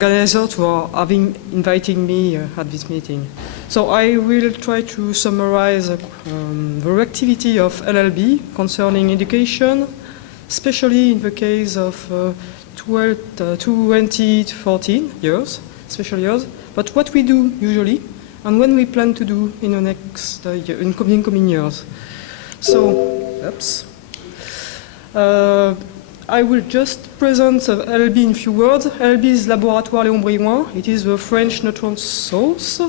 organizers for inviting me at this meeting. So I will try to summarize the activity of LLB concerning education, especially in the case of 2014 years, special years, but what we do usually and when we plan to do in the next in coming years. So, oops. I will just present LLB in few words. LLB is Laboratoire Léon Brillouin. It is the French neutron source.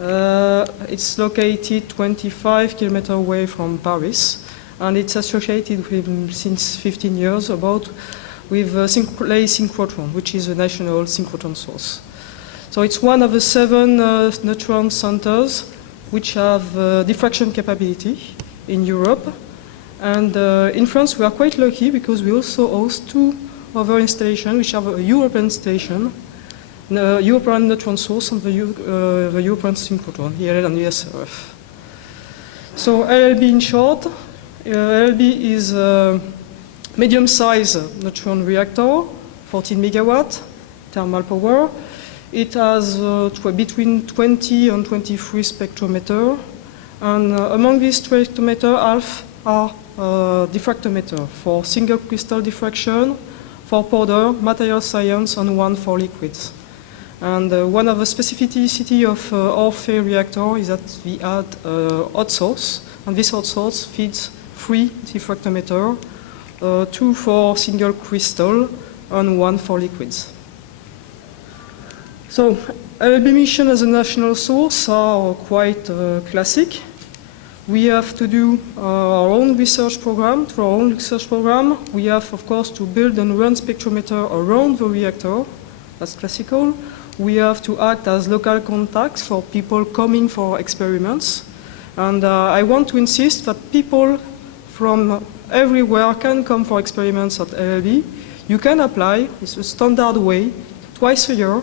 It's located 25 kilometers away from Paris, and it's associated with, since 15 years with Saclay synchrotron, which is a national synchrotron source. So it's one of the 7 neutron centers which have diffraction capability in Europe. And in France, we are quite lucky because we also host 2 other installations which have a European station, the European neutron source and the European synchrotron, ELL and ESRF. So LLB in short, LLB is a medium-sized neutron reactor, 14 megawatt thermal power. It has between 20 and 23 spectrometers, and among these spectrometers, half are diffractometer for single crystal diffraction, for powder, material science, and 1 for liquids. And one of the specificity of Orphée reactor is that we add hot source, and this hot source feeds 3 diffractometer, 2 for single crystal, and 1 for liquids. So LLB mission as a national source are quite classic. We have to do our own research program. Through our own research program, we have, of course, to build and run spectrometer around the reactor. That's classical. We have to act as local contacts for people coming for experiments. And I want to insist that people from everywhere can come for experiments at LLB. You can apply. It's a standard way, twice a year.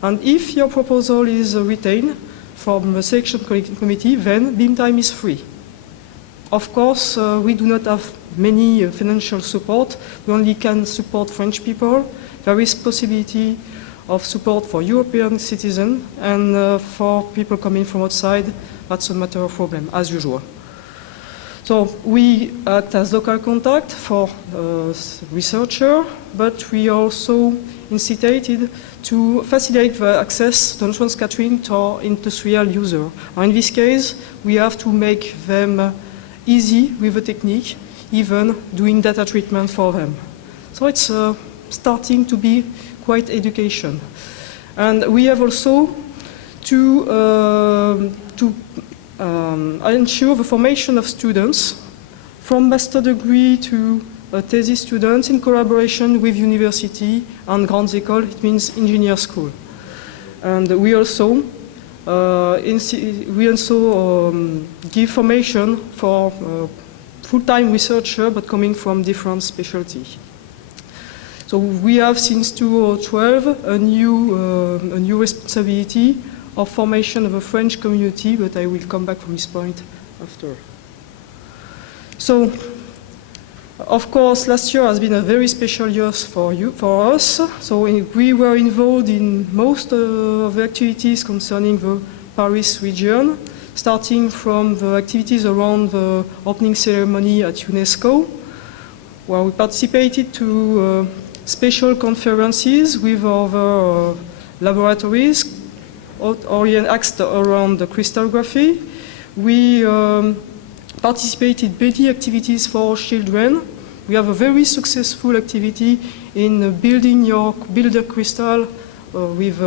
And if your proposal is retained from the selection committee, then beam time is free. Of course, we do not have many financial support. We only can support French people. There is possibility of support for European citizens, and for people coming from outside, that's a matter of problem, as usual. So we act as local contact for researcher, but we also incitated to facilitate the access to neutron scattering to industrial user. And in this case, we have to make them easy with the technique, even doing data treatment for them. So it's starting to be quite education. And we have also to ensure the formation of students from master degree to thesis students in collaboration with university and grandes écoles. It means engineer school. And we also give formation for full-time researcher, but coming from different specialties. So we have since 2012 a new responsibility of formation of a French community, but I will come back from this point after. So, of course, last year has been a very special year for us. So we were involved in most of the activities concerning the Paris region, starting from the activities around the opening ceremony at UNESCO, where we participated to special conferences with other laboratories axed around the crystallography. We participated in many activities for children. We have a very successful activity in building your builder crystal with,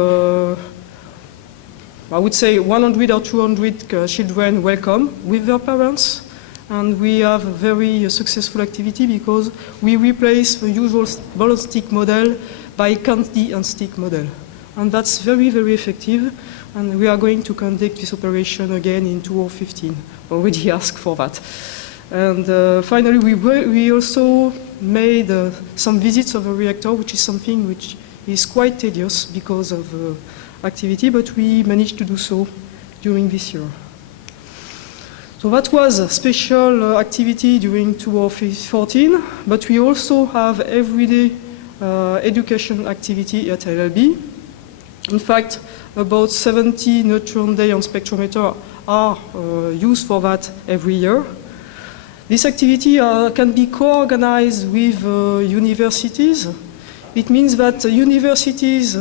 I would say, 100 or 200 children welcome with their parents. And we have a very successful activity because we replace the usual ball and stick model by candy and stick model. And that's very, very effective. And we are going to conduct this operation again in 2015. Already asked for that. And finally, we also made some visits of a reactor, which is something which is quite tedious because of activity, but we managed to do so during this year. So that was a special activity during 2014, but we also have everyday education activity at LLB. In fact, about 70 neutron day on spectrometer are used for that every year. This activity can be co-organized with universities. It means that universities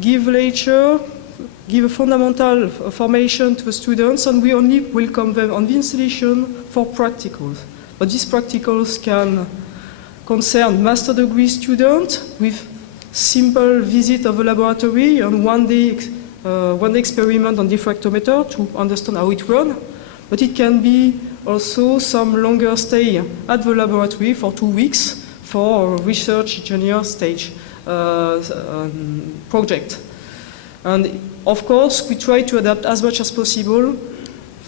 give lecture, give a fundamental formation to the students, and we only welcome them on the installation for practicals. But these practicals can concern master degree students with simple visit of a laboratory and one day experiment on diffractometer to understand how it runs. But it can be also some longer stay at the laboratory for 2 weeks for a research engineer stage project. And of course, we try to adapt as much as possible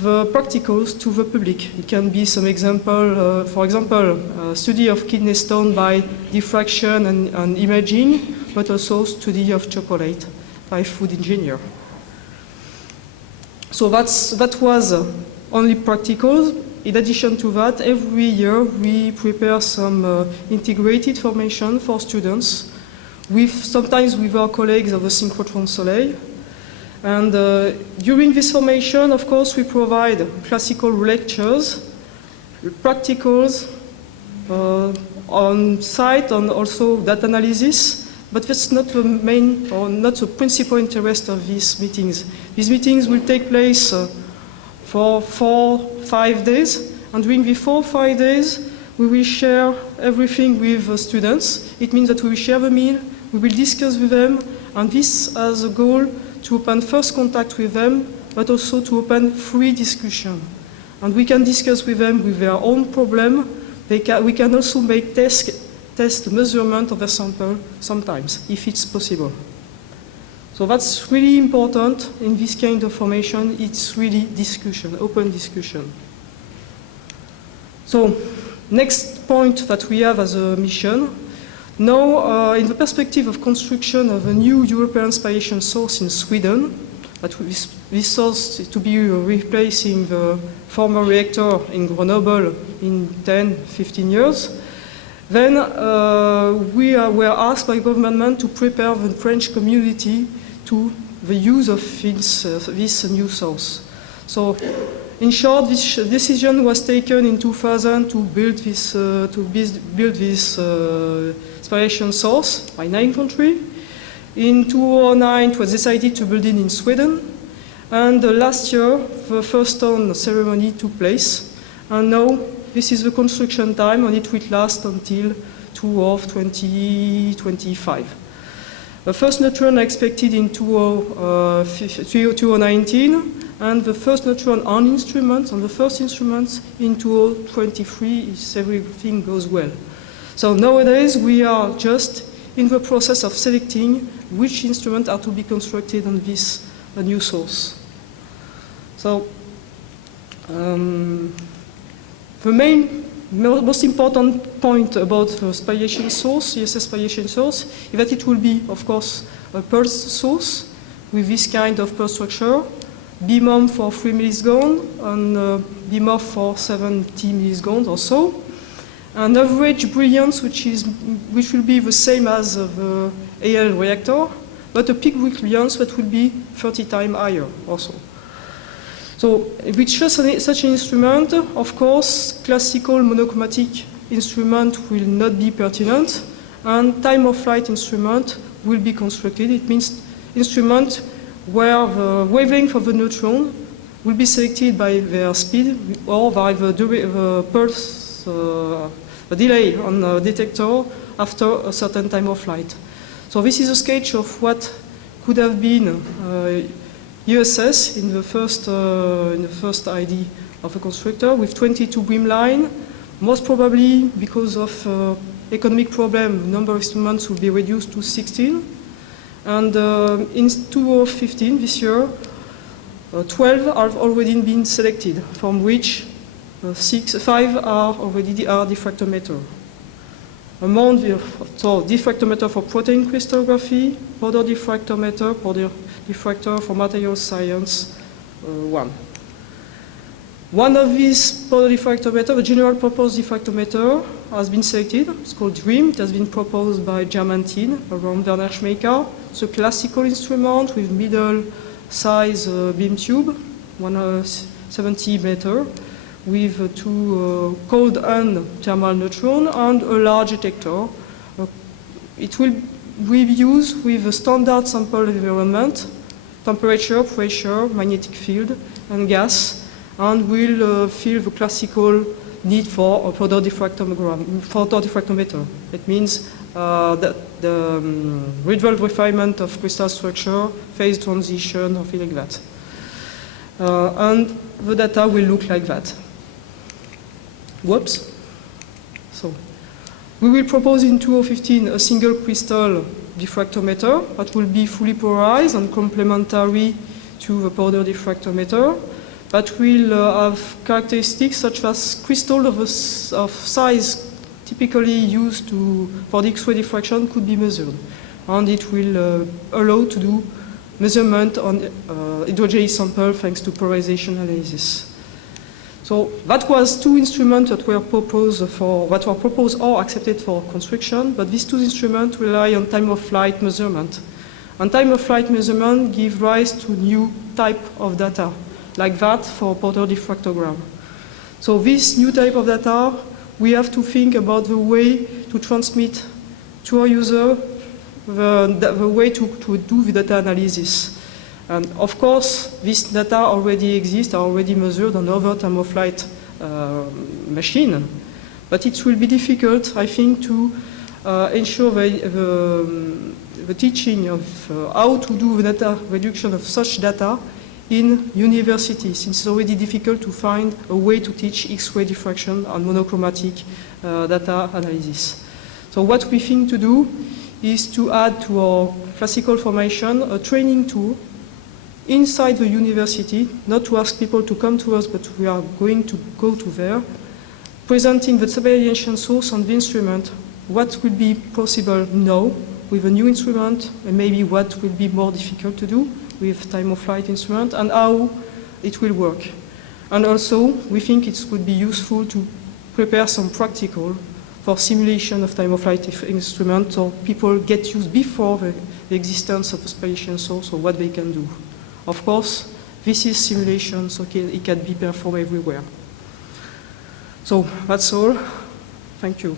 the practicals to the public. It can be some example, for example, study of kidney stone by diffraction and imaging, but also study of chocolate by food engineer. So that was only practicals. In addition to that, every year we prepare some integrated formation for students, sometimes with our colleagues of the Synchrotron Soleil. And during this formation, of course, we provide classical lectures, practicals on site, and also data analysis. But that's not the main or not the principal interest of these meetings. These meetings will take place for 4-5 days, and during the 4-5 days, we will share everything with the students. It means that we will share the meal, we will discuss with them, and this has a goal to open first contact with them, but also to open free discussion. And we can discuss with them with their own problem. We can also make test measurement of the sample sometimes, if it's possible. So that's really important in this kind of formation. It's really discussion, open discussion. So next point that we have as a mission, now in the perspective of construction of a new European spallation source in Sweden, that this source is to be replacing the former reactor in Grenoble in 10-15 years. Then we were asked by government to prepare the French community to the use of this new source. So, in short, this decision was taken in 2000 to build this spallation source by 9 countries. In 2009, it was decided to build it in Sweden, and last year the first stone ceremony took place, and now this is the construction time, and it will last until 2025. The first neutron are expected in 2019, and the first neutron on instruments, on the first instruments, in 2023, if everything goes well. So nowadays we are just in the process of selecting which instruments are to be constructed on this new source. So the most important point about the spallation source, CSS spallation source, is that it will be, of course, a pulse source with this kind of pulse structure, BMOM for 3 millisgons and BMOF for 70 millisgons or so. An average brilliance which will be the same as the AL reactor, but a peak brilliance that will be 30 times higher also. So with such an instrument, of course, classical monochromatic instrument will not be pertinent, and time of flight instrument will be constructed. It means instrument where the wavelength of the neutron will be selected by their speed or by the pulse, the delay on the detector after a certain time of flight. So this is a sketch of what could have been USS in the first ID of a constructor with 22 beamlines. Most probably because of economic problem, the number of instruments will be reduced to 16. And in 2015, this year, 12 have already been selected, from which 5 are already diffractometer. Among so diffractometer for protein crystallography, powder diffractometer, powder diffractor for material science 1. One of these powder diffractometers, the general purpose diffractometer, has been selected. It's called DREAM. It has been proposed by Diamantine around Werner Schmecker. It's a classical instrument with middle size beam tube, 170 meter, with two cold and thermal neutron and a large detector. It will be used with a standard sample environment, temperature, pressure, magnetic field, and gas, and will fill the classical need for a powder diffractometer. It means that the result refinement of crystal structure, phase transition, or things like that. And the data will look like that. Whoops. So, we will propose in 2015 a single crystal diffractometer that will be fully polarized and complementary to the powder diffractometer, but will have characteristics such as crystal of size typically used for the X-ray diffraction could be measured, and it will allow to do measurement on heterogeneous sample thanks to polarization analysis. So that was two instruments that were proposed or accepted for construction, but these two instruments rely on time-of-flight measurement. And time-of-flight measurement give rise to new type of data, like that for powder diffractogram. So this new type of data, we have to think about the way to transmit to our user the way to do the data analysis. And of course, this data already exists, are already measured on other time-of-flight machine. But it will be difficult, I think, to ensure the teaching of how to do the data reduction of such data in university, since it's already difficult to find a way to teach X-ray diffraction and monochromatic data analysis. So what we think to do is to add to our classical formation a training tool inside the university, not to ask people to come to us, but we are going to go to there, presenting the variation source on the instrument, what will be possible now with a new instrument, and maybe what will be more difficult to do with time-of-flight instrument, and how it will work. And also, we think it would be useful to prepare some practical for simulation of time-of-flight instrument, so people get used before the existence of a spatial source or what they can do. Of course, this is simulation, so it can be performed everywhere. So that's all. Thank you.